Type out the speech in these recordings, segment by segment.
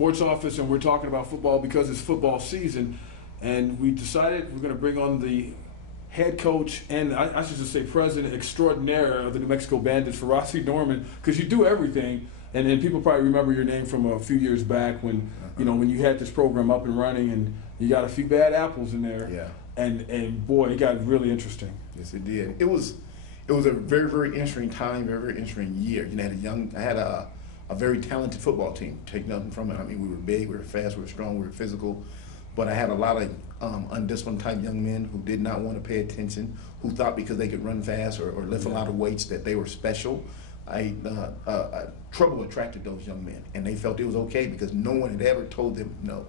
sports office, and we're talking about football because it's football season. And we decided we're going to bring on the head coach and I should just say president extraordinaire of the New Mexico Bandits, Farassi Norman, because you do everything. And people probably remember your name from a few years back when when you had this program up and running, and you got a few bad apples in there. Yeah. And boy, it got really interesting. Yes, it did. It was a very, very interesting time, very, very interesting year. I had a very talented football team. Take nothing from it. I mean, we were big, we were fast, we were strong, we were physical, but I had a lot of undisciplined type young men who did not want to pay attention, who thought because they could run fast or lift a lot of weights that they were special. Trouble attracted those young men, and they felt it was okay because no one had ever told them no.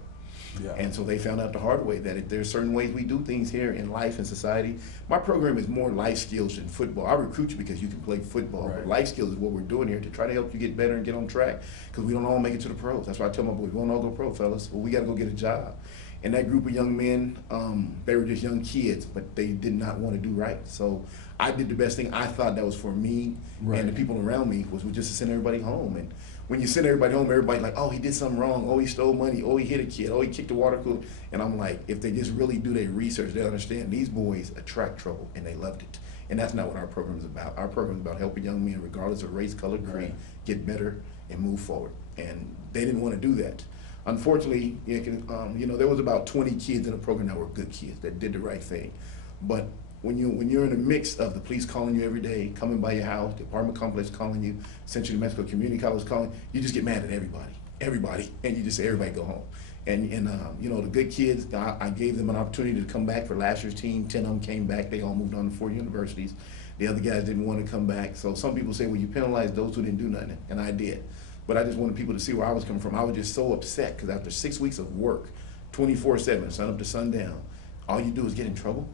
Yeah. And so they found out the hard way that there's certain ways we do things here in life and society. My program is more life skills than football. I recruit you because you can play football, right. But life skills is what we're doing here to try to help you get better and get on track, because we don't all make it to the pros. That's why I tell my boys, we don't all go pro, fellas. Well, we got to go get a job. And that group of young men, they were just young kids, but they did not want to do right. So I did the best thing I thought that was for me and the people around me was just to send everybody home. And when you send everybody home, everybody's like, oh, he did something wrong. Oh, he stole money. Oh, he hit a kid. Oh, he kicked the water cooler. And I'm like, if they just really do their research, they'll understand these boys attract trouble, and they loved it. And that's not what our program is about. Our program is about helping young men, regardless of race, color, creed, get better and move forward. And they didn't want to do that. Unfortunately, there was about 20 kids in the program that were good kids, that did the right thing. But when you're in a mix of the police calling you every day, coming by your house, the apartment complex calling you, Central New Mexico Community College calling, you just get mad at everybody, and you just say, everybody go home. And the good kids, I gave them an opportunity to come back for last year's team. 10 of them came back. They all moved on to 4 universities. The other guys didn't want to come back. So some people say, well, you penalized those who didn't do nothing, and I did. But I just wanted people to see where I was coming from. I was just so upset because after 6 weeks of work, 24/7, sun up to sundown, all you do is get in trouble,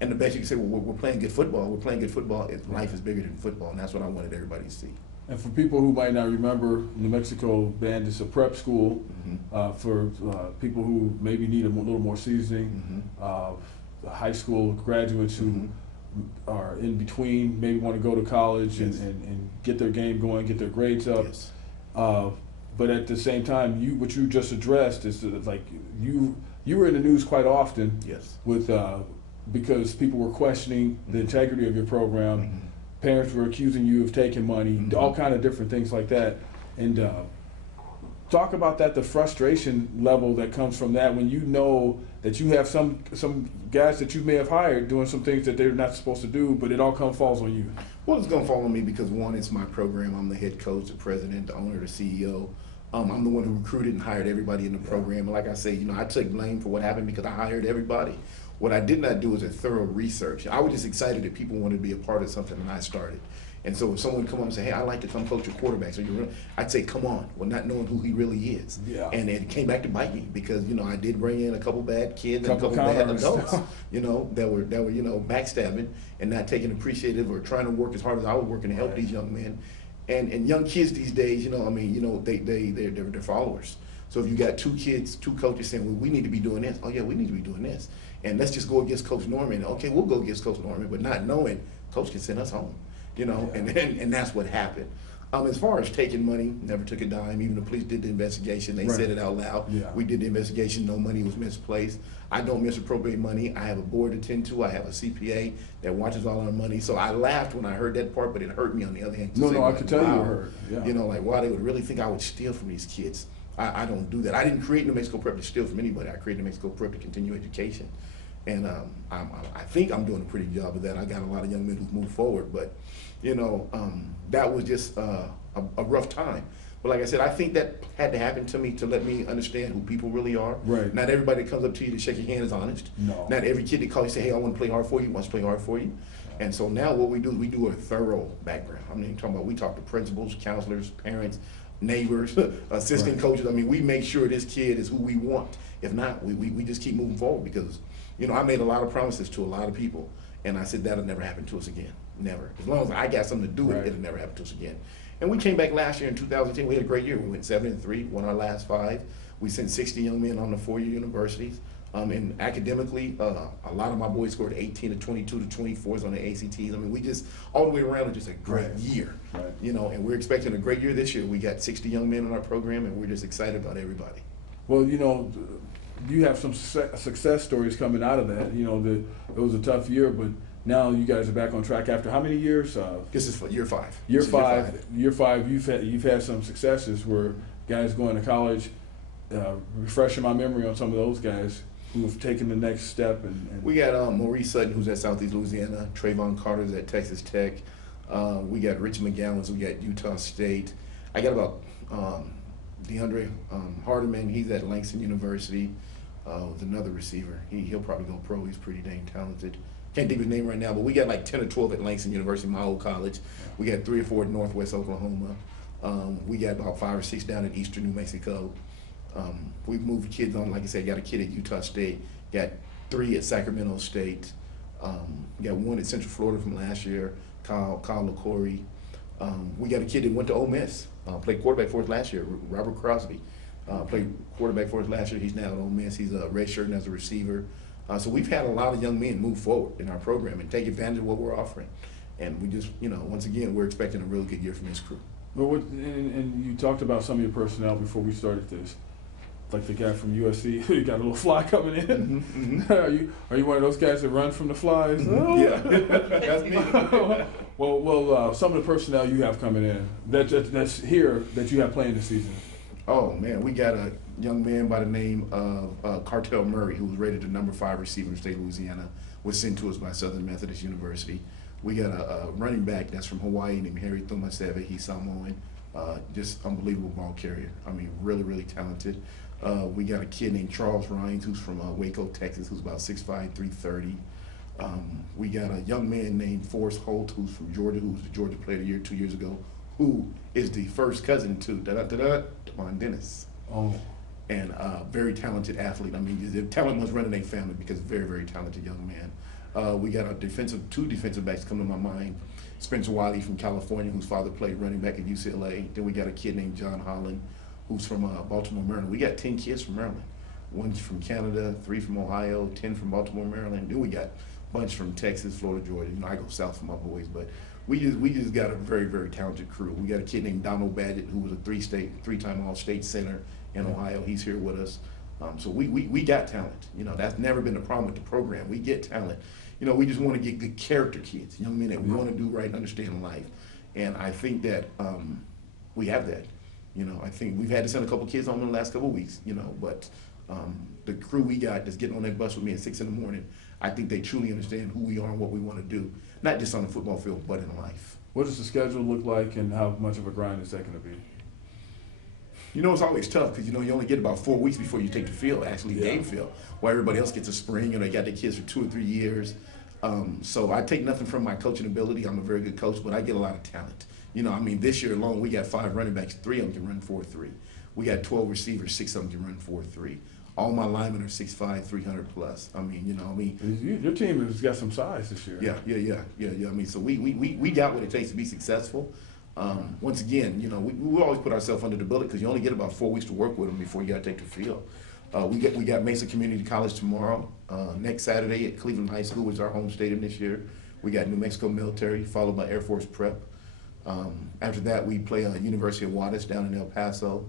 And the best you can say, well, we're playing good football. We're playing good football. Life is bigger than football, and that's what I wanted everybody to see. And for people who might not remember, New Mexico Bandits, a prep school for people who maybe need a little more seasoning, the high school graduates who are in between, maybe want to go to college and get their game going, get their grades up. Yes. But at the same time, what you just addressed is like you were in the news quite often with because people were questioning the integrity of your program. Parents were accusing you of taking money, all kind of different things like that. And talk about that, the frustration level that comes from that when you know that you have some guys that you may have hired doing some things that they're not supposed to do, but it all falls on you. Well, it's going to fall on me because, one, it's my program. I'm the head coach, the president, the owner, the CEO. I'm the one who recruited and hired everybody in the program. And like I say, I took blame for what happened because I hired everybody. What I did not do is a thorough research. I was just excited that people wanted to be a part of something, and I started. And so if someone would come up and say, hey, I'd like to come coach your quarterback, I'd say, come on, well, not knowing who he really is. Yeah. And it came back to bite me because, I did bring in a couple bad kids and a couple bad adults, that were backstabbing and not taking appreciative or trying to work as hard as I was working to help these young men. And young kids these days, they're followers. So if you got 2 kids, 2 coaches saying, well, we need to be doing this. Oh, yeah, we need to be doing this. And let's just go against Coach Norman. Okay, we'll go against Coach Norman, but not knowing Coach can send us home, and that's what happened. As far as taking money, never took a dime. Even the police did the investigation. They said it out loud. Yeah. We did the investigation. No money was misplaced. I don't misappropriate money. I have a board to tend to. I have a CPA that watches all our money. So I laughed when I heard that part, but it hurt me on the other hand. I could tell you it hurt. Yeah. Wow, they would really think I would steal from these kids. I don't do that. I didn't create New Mexico Prep to steal from anybody. I created New Mexico Prep to continue education. And I think I'm doing a pretty good job of that. I got a lot of young men who've moved forward, but that was just a rough time. But like I said, I think that had to happen to me to let me understand who people really are. Right. Not everybody that comes up to you to shake your hand is honest. No. Not every kid that calls you say, hey, I want to play hard for you, wants to play hard for you. And so now what we do is we do a thorough background. We talk to principals, counselors, parents, neighbors, assistant coaches. We make sure this kid is who we want. If not, we just keep moving forward because, I made a lot of promises to a lot of people, and I said that'll never happen to us again. Never. As long as I got something to do with it, it'll never happen to us again. And we came back last year in 2010. We had a great year. We went 7-3, won our last 5. We sent 60 young men on to 4-year universities. And academically, a lot of my boys scored 18 to 22 to 24s on the ACTs. I mean, we just, all the way around, just a great year. Right. You know, and we're expecting a great year this year. We got 60 young men in our program, and we're just excited about everybody. Well, you know, you have some success stories coming out of that. You know, it was a tough year, but now you guys are back on track after how many years? This is for year 5. Year five. You've had some successes where guys going to college. Refreshing my memory on some of those guys who have taken the next step. And we got Maurice Sutton, who's at Southeast Louisiana. Trayvon Carter's at Texas Tech. We got Rich McGowan's. We got Utah State. I got about DeAndre Hardiman. He's at Langston University. With another receiver. He'll probably go pro. He's pretty dang talented. Can't think of his name right now, but we got like 10 or 12 at Langston University, my old college. We got 3 or 4 at Northwest Oklahoma. We got about 5 or 6 down in Eastern New Mexico. We've moved kids on, like I said, got a kid at Utah State, got 3 at Sacramento State, got 1 at Central Florida from last year, Kyle LaCorey. We got a kid that went to Ole Miss, played quarterback for us last year, Robert Crosby. Played quarterback for us last year. He's now at Ole Miss. He's a redshirt as a receiver. So we've had a lot of young men move forward in our program and take advantage of what we're offering. And we just, you know, once again, we're expecting a really good year from this crew. Well, and you talked about some of your personnel before we started this. Like the guy from USC who got a little fly coming in. Mm-hmm. Are you one of those guys that run from the flies? Mm-hmm. Oh. Yeah, that's me. well, some of the personnel you have coming in that's here that you have playing this season. Oh man, we got a young man by the name of Cartel Murray, who was rated the number 5 receiver in the state of Louisiana, was sent to us by Southern Methodist University. We got a running back that's from Hawaii named Harry Thumaseve. He's Samoan, just unbelievable ball carrier. I mean, really, really talented. We got a kid named Charles Rhines, who's from Waco, Texas, who's about 6'5", 330. We got a young man named Forrest Holt, who's from Georgia, who was the Georgia Player of the Year 2 years ago, who is the first cousin to Devon Dennis. Oh. And very talented athlete. I mean, the talent must run in their family because very, very talented young man. We got a two defensive backs come to my mind. Spencer Wiley from California, whose father played running back at UCLA. Then we got a kid named John Holland, who's from Baltimore, Maryland. We got 10 kids from Maryland. 1 from Canada, 3 from Ohio, 10 from Baltimore, Maryland. Then we got a bunch from Texas, Florida, Georgia. You know, I go south for my boys, but we just got a very, very talented crew. We got a kid named Donald Badgett, who was a 3-time All-State center in Ohio. He's here with us. So we got talent. You know, that's never been a problem with the program. We get talent. You know, we just want to get good character kids, young men that want to do right, understand life. And I think that we have that. You know, I think we've had to send a couple kids home in the last couple of weeks, you know, but the crew we got that's getting on that bus with me at 6 in the morning, I think they truly understand who we are and what we want to do, not just on the football field, but in life. What does the schedule look like, and how much of a grind is that going to be? You know, it's always tough because, you know, you only get about 4 weeks before you take the field, actually game field, while everybody else gets a spring, and they got their kids for 2 or 3 years. So I take nothing from my coaching ability. I'm a very good coach, but I get a lot of talent. You know, I mean, this year alone, we got 5 running backs. 3 of them can run 4.3. We got 12 receivers. 6 of them can run 4.3. All my linemen are 6'5", 300 plus. I mean, you know, your team has got some size this year. Yeah. I mean, so we got what it takes to be successful. Once again, you know, we always put ourselves under the bullet because you only get about 4 weeks to work with them before you got to take the field. We got Mesa Community College tomorrow. Next Saturday at Cleveland High School, which is our home stadium this year. We got New Mexico Military, followed by Air Force Prep. After that, we play University of Juarez down in El Paso.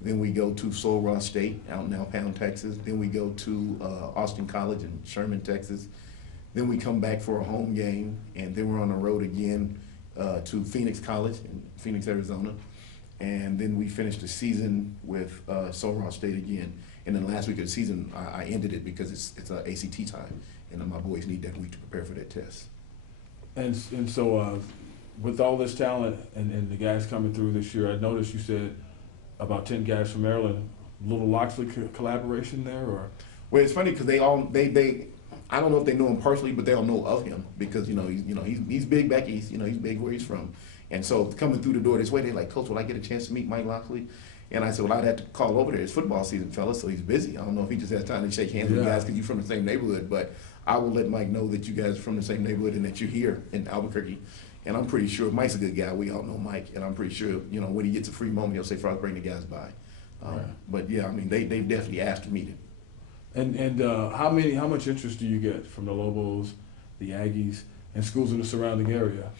Then we go to Sul Ross State out in El Pound, Texas. Then we go to Austin College in Sherman, Texas. Then we come back for a home game, and then we're on the road again to Phoenix College in Phoenix, Arizona. And then we finished the season with Sul Ross State again. And then last week of the season, I ended it because it's ACT time, and my boys need that week to prepare for that test. And so with all this talent and the guys coming through this year, I noticed you said about 10 guys from Maryland. Little Loxley collaboration there, or? Well, it's funny because they I don't know if they know him personally, but they all know of him because he's big back east. You know, he's big where he's from, and so coming through the door this way, they're like, Coach, will I get a chance to meet Mike Loxley? And I said, well, I'd have to call over there. It's football season, fellas, so he's busy. I don't know if he just has time to shake hands with you guys because you're from the same neighborhood, but I will let Mike know that you guys are from the same neighborhood and that you're here in Albuquerque. And I'm pretty sure Mike's a good guy. We all know Mike, and I'm pretty sure, you know, when he gets a free moment, he'll say, "Frost, bring the guys by." But yeah, I mean, they've definitely asked to meet him. And how much interest do you get from the Lobos, the Aggies, and schools in the surrounding area?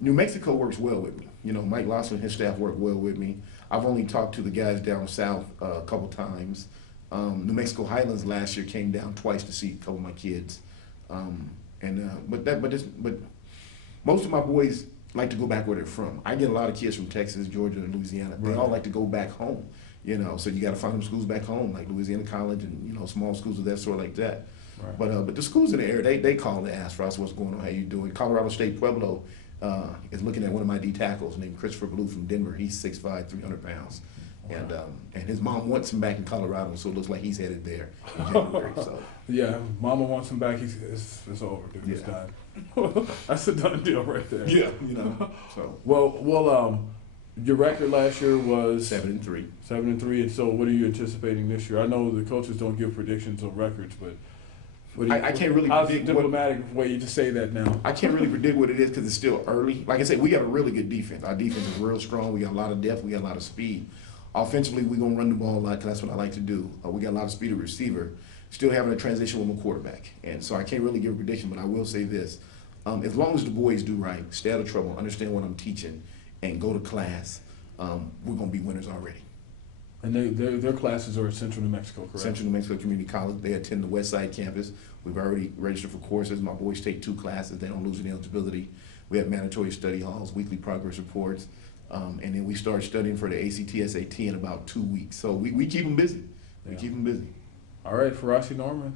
New Mexico works well with me. You know, Mike Lawson and his staff work well with me. I've only talked to the guys down south a couple times. New Mexico Highlands last year came down twice to see a couple of my kids. But most of my boys like to go back where they're from. I get a lot of kids from Texas, Georgia, and Louisiana. They all like to go back home. You know, so you got to find them schools back home, like Louisiana College and, you know, small schools of that sort like that. Right. But the schools in the area, they call and ask for us, what's going on, how you doing. Colorado State Pueblo is looking at one of my D tackles named Christopher Blue from Denver. He's 6'5", 300 pounds. Wow. And his mom wants him back in Colorado, so it looks like he's headed there in January. So yeah, Mama wants him back. It's over, dude. Yeah. It's done. That's a done deal right there. Yeah, you know. So well, your record last year was 7-3. 7-3, and so what are you anticipating this year? I know the coaches don't give predictions on records, but I can't really predict. Diplomatic way to say that now. I can't really predict what it is because it's still early. Like I said, we got a really good defense. Our defense is real strong. We got a lot of depth. We got a lot of speed. Offensively, we're going to run the ball a lot because that's what I like to do. We got a lot of speed at receiver. Still having a transition with my quarterback. And so I can't really give a prediction, but I will say this. As long as the boys do right, stay out of trouble, understand what I'm teaching, and go to class, we're going to be winners already. And their classes are at Central New Mexico, correct? Central New Mexico Community College. They attend the West Side campus. We've already registered for courses. My boys take 2 classes. They don't lose any eligibility. We have mandatory study halls, weekly progress reports, and then we start studying for the ACT, SAT in about 2 weeks. So we keep them busy. We keep them busy. All right, Farassi Norman,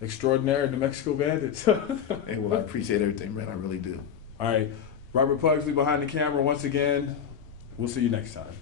extraordinary New Mexico Bandits. Hey, well, I appreciate everything, man. I really do. All right, Robert Pugsley behind the camera once again. We'll see you next time.